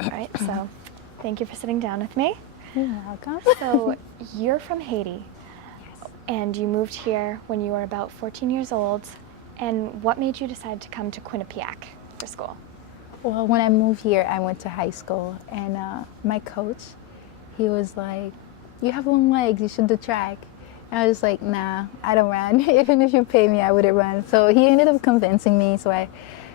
All right, so thank you for sitting down with me. You're welcome. So you're from Haiti, and you moved here when you were about 14 years old. And what made you decide to come to Quinnipiac for school? Well, when I moved here, I went to high school, and my coach, he was like, "You have long legs, you should do track." And I was like, "Nah, I don't run. Even if you pay me, I wouldn't run." So he ended up convincing me, so I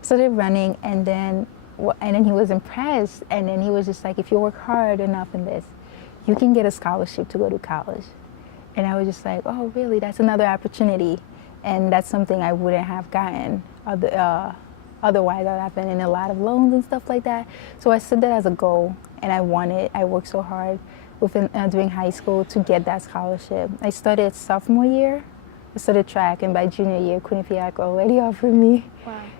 started running, and then he was impressed, and then he was just like, "If you work hard enough in this, you can get a scholarship to go to college." And I was just like, "Oh, really? That's another opportunity." And that's something I wouldn't have gotten otherwise. I'd have been in a lot of loans and stuff like that. So I set that as a goal, and I worked so hard during high school to get that scholarship. I started sophomore year, I started track, and by junior year, Quinnipiac already offered me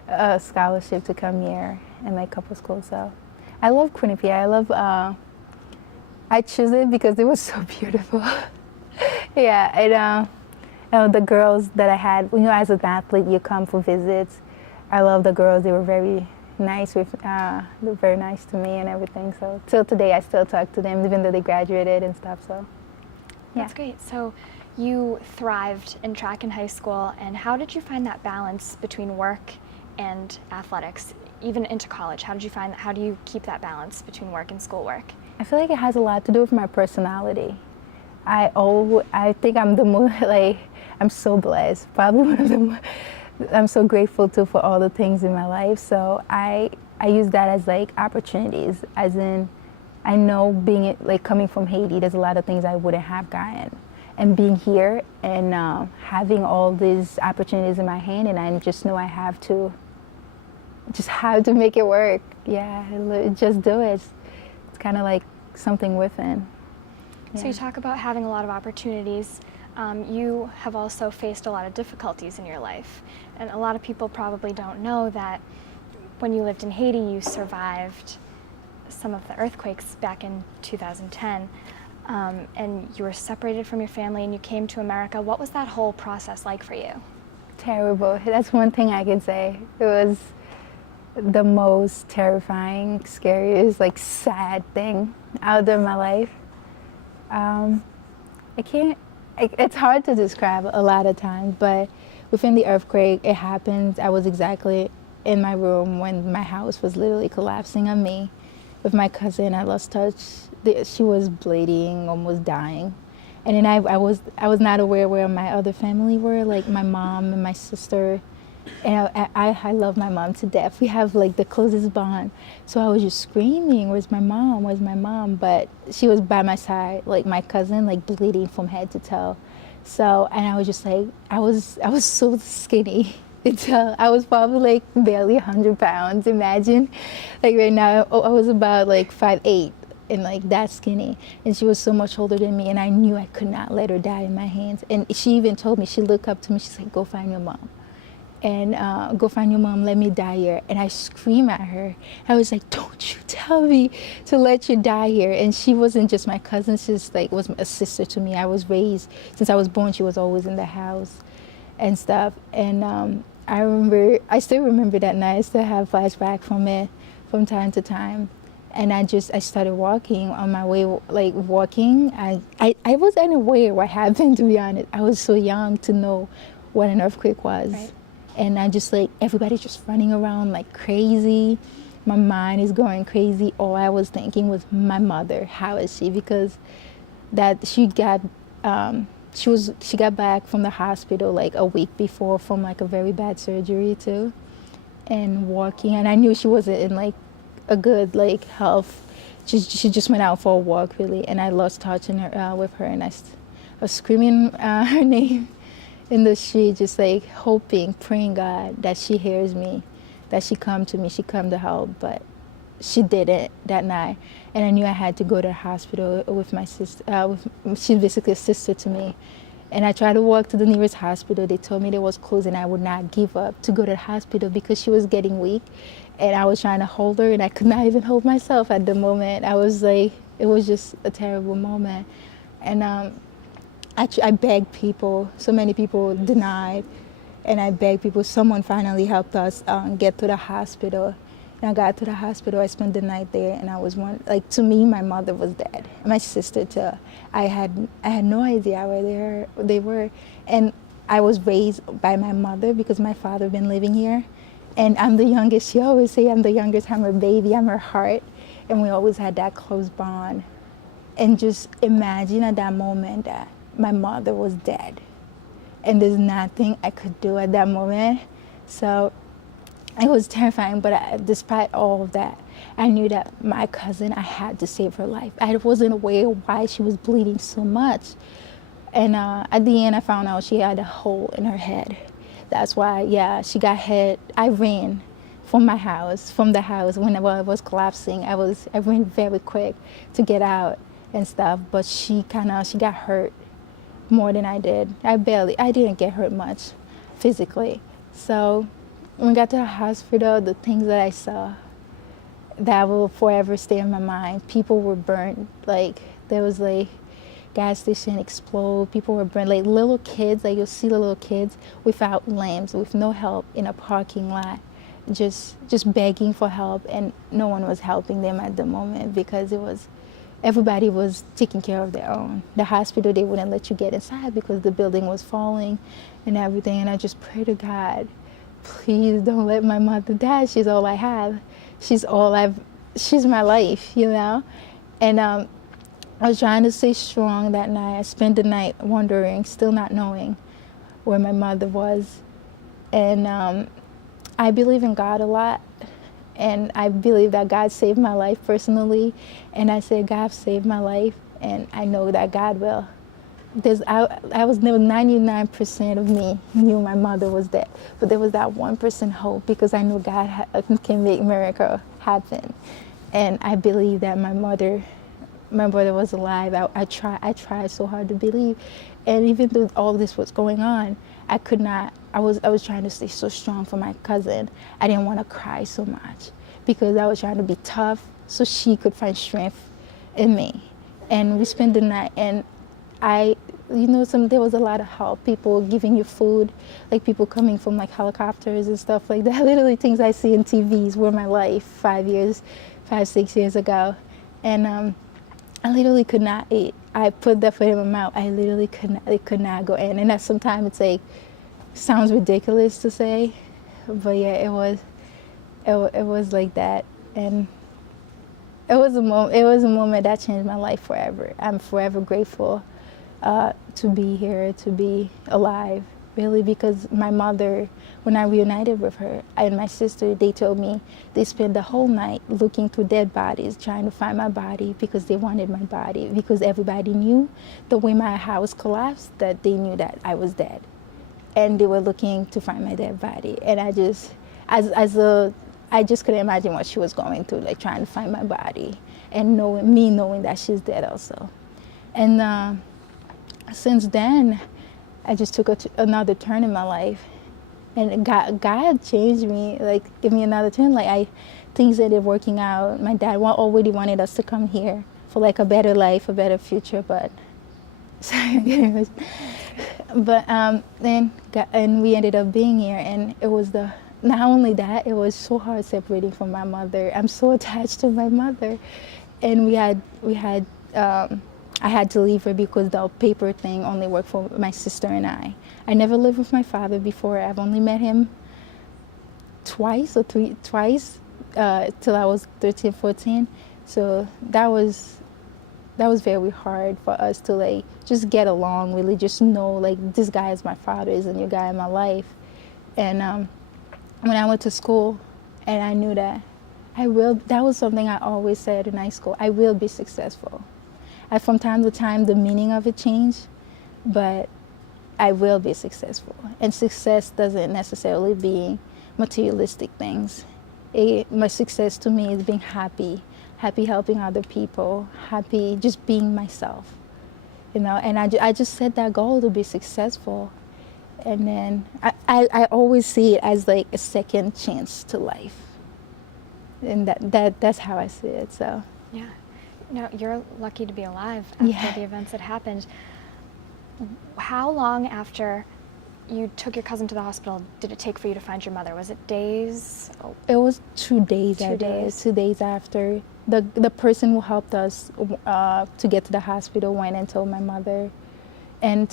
a scholarship to come here and like couple schools. So I love Quinnipiac. I choose it because it was so beautiful. Yeah, and the girls that I had, as an athlete, you come for visits. I love the girls. They were very nice they were very nice to me and everything. So till today, I still talk to them, even though they graduated and stuff. So yeah. That's great. So you thrived in track in high school, and how did you find that balance between work and athletics, even into college? How do you keep that balance between work and schoolwork? I feel like it has a lot to do with my personality. I think I'm the most, I'm so blessed. Probably one of the I'm so grateful too for all the things in my life. So I use that as like opportunities, as in, I know coming from Haiti, there's a lot of things I wouldn't have gotten. And being here and having all these opportunities in my hand, and I just know I have to make it work. Yeah, just do it. It's kind of like something within. Yeah. So you talk about having a lot of opportunities. You have also faced a lot of difficulties in your life. And a lot of people probably don't know that when you lived in Haiti, you survived some of the earthquakes back in 2010. And you were separated from your family and you came to America. What was that whole process like for you? Terrible. That's one thing I can say. It was the most terrifying, scariest, sad thing out of my life. It's hard to describe a lot of times, but within the earthquake, it happened. I was exactly in my room when my house was literally collapsing on me. With my cousin, I lost touch. She was bleeding, almost dying. And then I was not aware where my other family were, like my mom and my sister. And I love my mom to death. We have the closest bond. So I was just screaming, "Where's my mom? Where's my mom?" But she was by my side, my cousin, bleeding from head to toe. So, and I was just I was so skinny. I was probably barely 100 pounds. Imagine, right now, I was about 5'8" and that skinny. And she was so much older than me, and I knew I could not let her die in my hands. And she even told me, she looked up to me, she's like, "Go find your mom. And go find your mom, let me die here." And I screamed at her. I was like, "Don't you tell me to let you die here." And she wasn't just my cousin, she's was a sister to me. I was raised, since I was born, she was always in the house and stuff. And I still remember that night. I still have flashback from it from time to time. And I started walking on my way, walking. I was unaware what happened, to be honest. I was so young to know what an earthquake was. Right. And I just everybody's just running around like crazy. My mind is going crazy. All I was thinking was my mother. How is she? Because she got back from the hospital a week before from a very bad surgery too, and walking. And I knew she wasn't in a good health. She just went out for a walk really, and I lost touch with her, and I was screaming her name in the street, just hoping, praying God that she hears me, that she come to me, she come to help. But she didn't that night, and I knew I had to go to the hospital with my sister. She's basically a sister to me, and I tried to walk to the nearest hospital. They told me they was closed, and I would not give up to go to the hospital because she was getting weak, and I was trying to hold her, and I could not even hold myself at the moment. I was it was just a terrible moment, and I begged people. So many people denied, and I begged people. Someone finally helped us get to the hospital, And I got to the hospital. I spent the night there, and I was like, to me, my mother was dead. My sister too. I had no idea where they were, and I was raised by my mother because my father been living here, and I'm the youngest. She always say I'm the youngest. I'm her baby. I'm her heart, and we always had that close bond. And just imagine at that moment that my mother was dead, and there's nothing I could do at that moment. So it was terrifying, but despite all of that, I knew that my cousin, I had to save her life. I wasn't aware why she was bleeding so much. And at the end, I found out she had a hole in her head. That's why, yeah, she got hit. I ran from the house when it was collapsing. I ran very quick to get out and stuff, but she got hurt more than I did. I didn't get hurt much physically. So when we got to the hospital, the things that I saw that will forever stay in my mind. People were burned. Like, there was like gas station explode. People were burned. Like little kids, like you'll see the little kids without lamps, with no help in a parking lot, just begging for help, and no one was helping them at the moment because everybody was taking care of their own. The hospital, they wouldn't let you get inside because the building was falling and everything. And I just pray to God, please don't let my mother die. She's all I have. She's my life, you know? And I was trying to stay strong that night. I spent the night wondering, still not knowing where my mother was. And I believe in God a lot. And I believe that God saved my life personally. And I said, God saved my life, and I know that God will. I was never 99% of me knew my mother was dead, but there was that 1% hope because I know God can make miracle happen, and I believe that my mother was alive. I tried so hard to believe, and even though all this was going on, I could not. I was trying to stay so strong for my cousin. I didn't want to cry so much because I was trying to be tough so she could find strength in me, and we spent the night and. There was a lot of help, people giving you food, like people coming from like helicopters and stuff like that. Literally things I see in TVs were my life 6 years ago. And I literally could not eat. I put that food in my mouth. I literally could not go in. And that sometimes it's like, sounds ridiculous to say, but yeah, it was like that. And it was a moment that changed my life forever. I'm forever grateful to be here, to be alive, really, because my mother, when I reunited with her and my sister, they told me they spent the whole night looking through dead bodies, trying to find my body because they wanted my body, because everybody knew the way my house collapsed, that they knew that I was dead. And they were looking to find my dead body. And I just couldn't imagine what she was going through, like trying to find my body and knowing that she's dead also. And since then, I just took another turn in my life, and God changed me, like give me another turn. Like things ended working out. My dad already wanted us to come here for like a better life, a better future, but then we ended up being here, and it was not only that, it was so hard separating from my mother. I'm so attached to my mother, and I had to leave her because the paper thing only worked for my sister and I. I never lived with my father before. I've only met him twice till I was 13, 14. So that was very hard for us to like just get along, really just know like this guy is my father, is a new guy in my life. And when I went to school, and I knew that that was something I always said in high school, I will be successful. From time to time, the meaning of it changed, but I will be successful. And success doesn't necessarily be materialistic things. My success to me is being happy helping other people, happy just being myself, And I just set that goal to be successful. And then I always see it as like a second chance to life. And that's how I see it, so. Yeah. You're lucky to be alive after Yeah. the events that happened. How long after you took your cousin to the hospital, did it take for you to find your mother? Was it days? Oh, It was 2 days. 2 days? 2 days after. The person who helped us to get to the hospital went and told my mother. And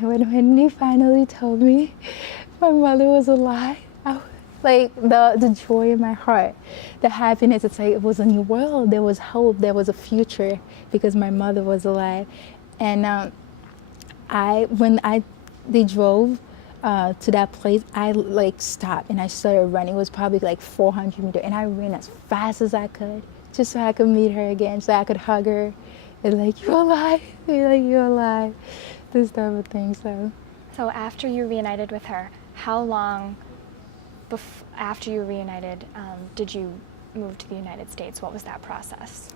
when he finally told me my mother was alive, like the joy in my heart, the happiness, it's like it was a new world. There was hope, there was a future because my mother was alive. And they drove to that place, I like stopped and I started running. It was probably like 400 meters, and I ran as fast as I could just so I could meet her again, so I could hug her and like, you're alive, you're alive, this type of thing. So after you reunited with her, how long after you reunited did you move to the United States? What was that process?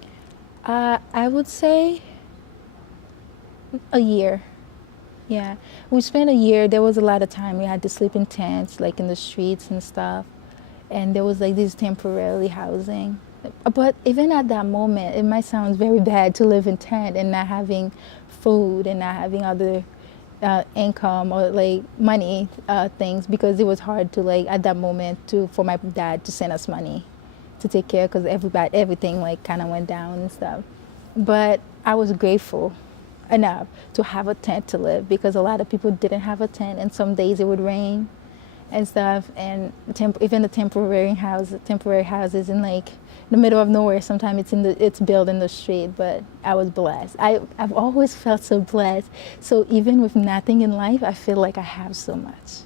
I would say a year. Yeah, we spent a year. There was a lot of time. We had to sleep in tents, like in the streets and stuff. And there was like this temporary housing. But even at that moment, it might sound very bad to live in tent and not having food and not having other income or like money things, because it was hard to like at that moment for my dad to send us money to take care, because everything like kind of went down and stuff. But I was grateful enough to have a tent to live, because a lot of people didn't have a tent, and some days it would rain and stuff, and even the temporary houses in like the middle of nowhere, sometimes it's built in the street. But I was blessed. I've always felt so blessed. So even with nothing in life, I feel like I have so much.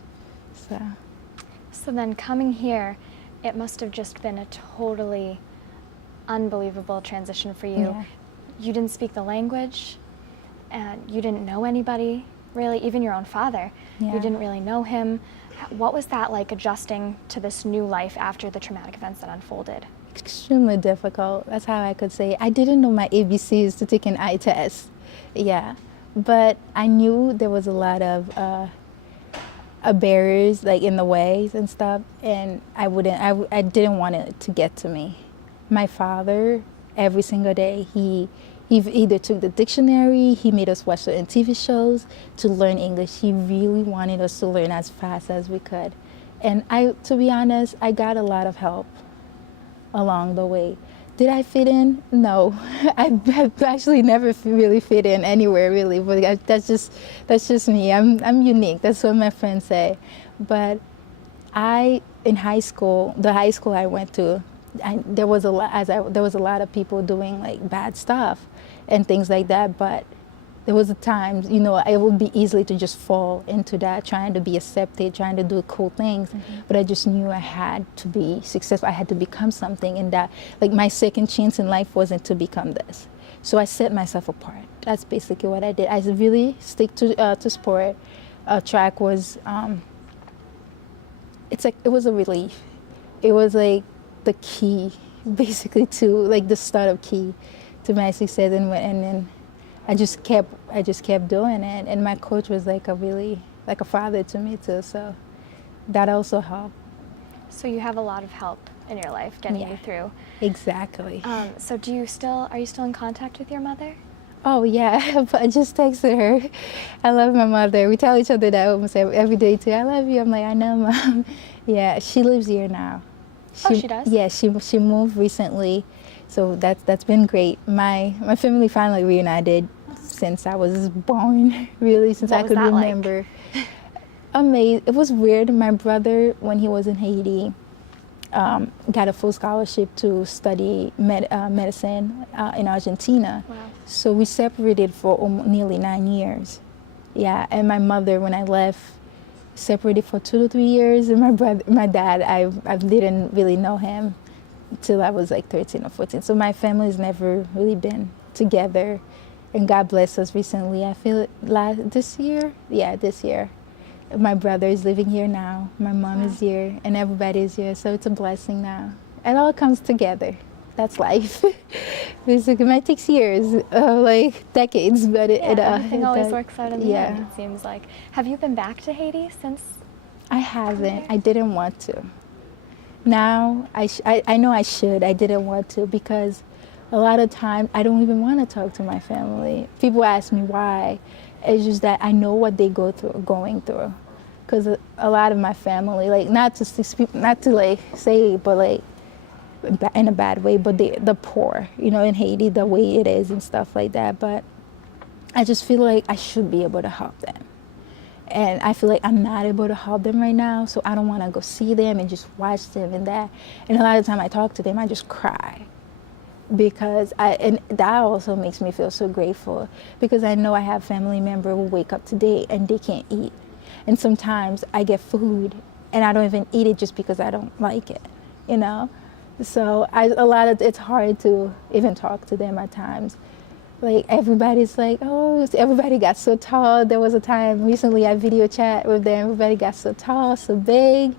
So then coming here, it must have just been a totally unbelievable transition for you. Yeah. You didn't speak the language, and you didn't know anybody, really, even your own father. Yeah. You didn't really know him. What was that like, adjusting to this new life after the traumatic events that unfolded? Extremely difficult. That's how I could say. I didn't know my ABCs to take an eye test. Yeah, but I knew there was a lot of barriers like in the ways and stuff, and I didn't want it to get to me. My father, every single day, he either took the dictionary, he made us watch certain TV shows to learn English. He really wanted us to learn as fast as we could. And to be honest, I got a lot of help along the way. Did I fit in? No. I've actually never really fit in anywhere, really. But that's just me. I'm unique. That's what my friends say. But in high school, the high school I went to, there was a lot of people doing like bad stuff and things like that. But there was a time, it would be easily to just fall into that, trying to be accepted, trying to do cool things. Mm-hmm. But I just knew I had to be successful. I had to become something, and that, like, my second chance in life wasn't to become this. So I set myself apart. That's basically what I did. I really stick to sport. Track was, it was a relief. It was like the key, basically, to like the startup key to my success, and then I just kept doing it, and my coach was like a father to me too, so that also helped. So you have a lot of help in your life getting you through. Exactly. So are you still in contact with your mother? Oh yeah, I just texted her. I love my mother. We tell each other that almost every day too. I love you. I'm like, I know, Mom. Yeah, she lives here now. She does? Yeah, she moved recently. So that's been great. My family finally reunited since I was born, really, since I could remember. Like? Amazing. It was weird. My brother, when he was in Haiti, got a full scholarship to study medicine in Argentina. Wow. So we separated for nearly 9 years. Yeah, and my mother, when I left, separated for 2 to 3 years. And my dad, I didn't really know him till I was like 13 or 14. So my family's never really been together. And God bless us recently. I feel this year, my brother is living here now. My mom is here, and everybody is here. So it's a blessing now. It all comes together. That's life. Basically, it might take years, like decades, but everything always works out in the end, it seems like. Have you been back to Haiti since? I haven't. I didn't want to. Now, I know I should. I didn't want to, because a lot of times I don't even want to talk to my family. People ask me why. It's just that I know what they going through. because a lot of my family, like not to like say, but like in a bad way, but the poor, you know, in Haiti, the way it is and stuff like that. But I just feel like I should be able to help them. And I feel like I'm not able to help them right now, so I don't want to go see them and just watch them and that. And a lot of the time I talk to them, I just cry. And that also makes me feel so grateful, because I know I have family members who wake up today and they can't eat. And sometimes I get food and I don't even eat it just because I don't like it, you know? So it's hard to even talk to them at times. Like everybody's like, oh, everybody got so tall. There was a time recently I video chat with them. Everybody got so tall, so big.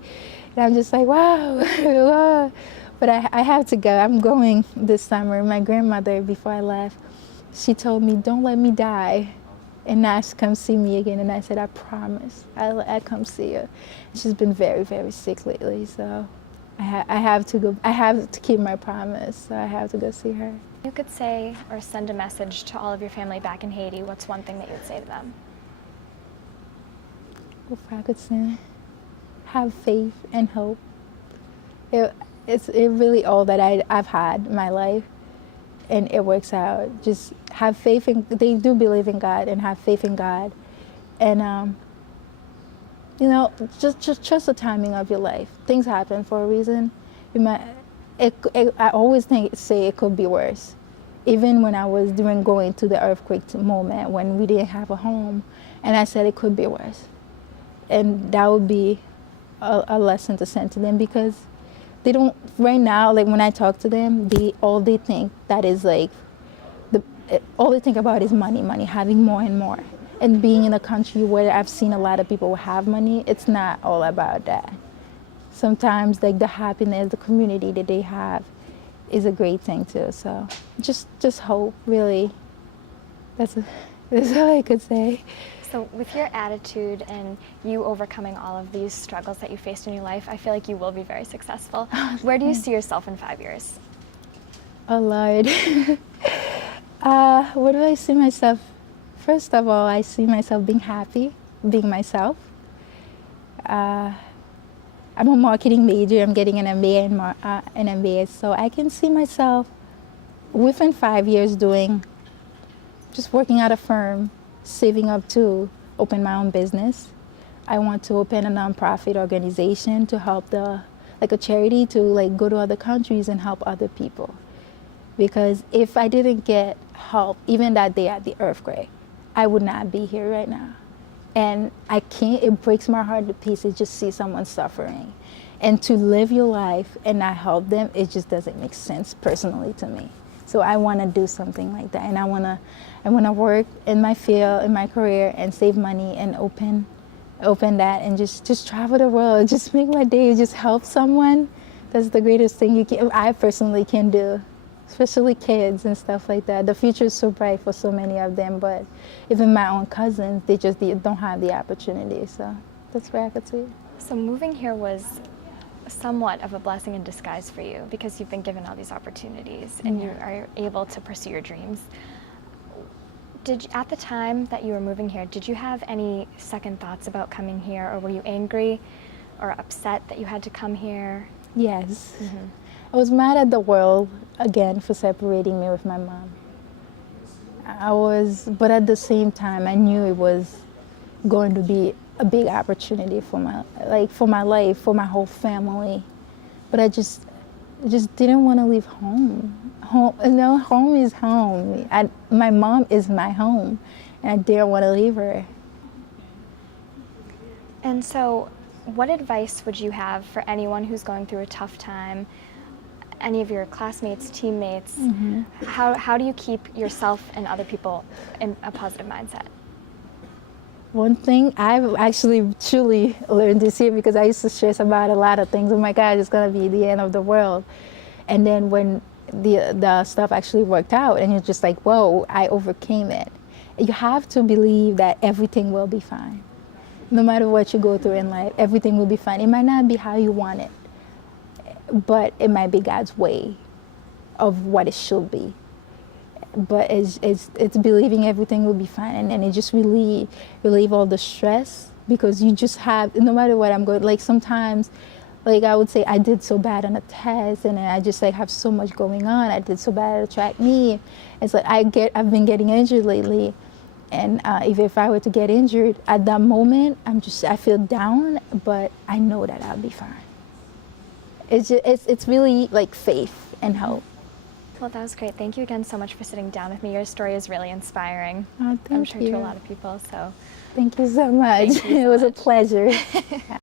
And I'm just like, wow, wow. But I have to go. I'm going this summer. My grandmother, before I left, she told me, don't let me die and not come see me again. And I said, I promise, I'll come see you. She's been very, very sick lately. So I have to go. I have to keep my promise. So I have to go see her. You could say or send a message to all of your family back in Haiti. What's one thing that you would say to them? If I could say, have faith and hope. It's really all that I've had in my life, and it works out. Just have faith in, they do believe in God, and have faith in God. And, you know, just trust the timing of your life. Things happen for a reason. I always say it could be worse. Even when I was going through the earthquake moment when we didn't have a home, and I said it could be worse. And that would be a lesson to send to them, because they don't, right now, like when I talk to them, all they think that is like, all they think about is money, having more and more. And being in a country where I've seen a lot of people who have money, it's not all about that. Sometimes like the happiness, the community that they have is a great thing too. So just hope, really. That's all I could say. So with your attitude and you overcoming all of these struggles that you faced in your life, I feel like you will be very successful. Where do you see yourself in 5 years? Oh, Lord. Where do I see myself? First of all, I see myself being happy, being myself. I'm a marketing major. I'm getting an MBA, so I can see myself within 5 years just working at a firm, saving up to open my own business. I want to open a nonprofit organization to help like a charity to like go to other countries and help other people. Because if I didn't get help, even that day at the earthquake, I would not be here right now. And I can't, it breaks my heart to pieces just see someone suffering. And to live your life and not help them, it just doesn't make sense personally to me. So I want to do something like that, and I want to work in my field, in my career, and save money and open that, and just travel the world, just make my day, just help someone. That's the greatest thing I personally can do, especially kids and stuff like that. The future is so bright for so many of them, but even my own cousins, they don't have the opportunity. So that's where I could see it. So moving here was somewhat of a blessing in disguise for you, because you've been given all these opportunities and you are able to pursue your dreams. At the time that you were moving here, did you have any second thoughts about coming here, or were you angry or upset that you had to come here? Yes. Mm-hmm. I was mad at the world again for separating me with my mom. But at the same time, I knew it was going to be a big opportunity for my life, for my whole family. But I just didn't want to leave home. Home is home. My mom is my home, and I didn't want to leave her. And so, what advice would you have for anyone who's going through a tough time? Any of your classmates, teammates? Mm-hmm. How do you keep yourself and other people in a positive mindset? One thing I've actually truly learned this year, because I used to stress about a lot of things. Oh my God, it's gonna be the end of the world. And then when the stuff actually worked out, and you're just like, whoa, I overcame it. You have to believe that everything will be fine. No matter what you go through in life, everything will be fine. It might not be how you want it, but it might be God's way of what it should be. But it's believing everything will be fine, and then it just relieve all the stress because you just have, no matter what I'm going, like sometimes, like I would say I did so bad on a test and then I just like have so much going on. I did so bad at track meet. It's like I've been getting injured lately. And if I were to get injured at that moment, I feel down, but I know that I'll be fine. It's really like faith and hope. Well, that was great. Thank you again so much for sitting down with me. Your story is really inspiring. Oh, I'm thank sure you. to a lot of people. So Thank you so much. Thank you so It was a much. pleasure.